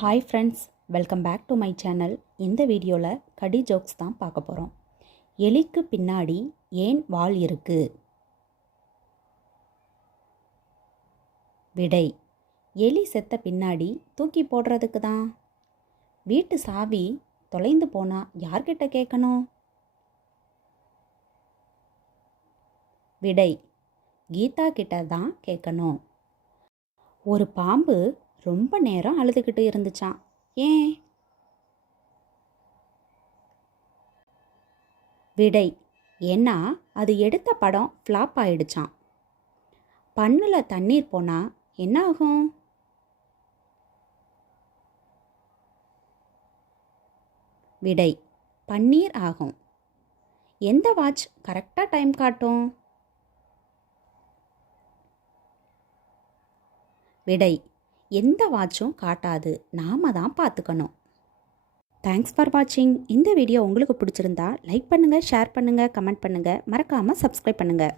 Hi friends, welcome back to my channel. இந்த வீடியோவில் கடி ஜோக்ஸ் தான் பார்க்க போகிறோம். எலிக்கு பின்னாடி ஏன் வால் இருக்கு? விடை: எலி செத்த பின்னாடி தூக்கி போடுறதுக்கு தான். வீட்டு சாவி தொலைந்து போனால் யார்கிட்ட கேட்கணும்? விடை: கீதா கிட்ட தான் கேட்கணும். ஒரு பாம்பு ரொம்ப நேரம் அழுதுகிட்டு இருந்துச்சான். ஏன்? விடை: ஏன்னா அது எடுத்த படம் ஃப்ளாப் ஆயிடுச்சான். பண்ணில் தண்ணீர் போனால் என்ன ஆகும்? விடை: பன்னீர் ஆகும். எந்த வாட்ச் கரெக்டாக டைம் காட்டும்? விடை: எந்த வாட்சும் காட்டாது, நாம தான் பார்த்துக்கணும். தேங்க்ஸ் ஃபார் வாட்சிங். இந்த வீடியோ உங்களுக்கு பிடிச்சிருந்தா லைக் பண்ணுங்கள், ஷேர் பண்ணுங்கள், கமெண்ட் பண்ணுங்கள், மறக்காமல் சப்ஸ்கிரைப் பண்ணுங்கள்.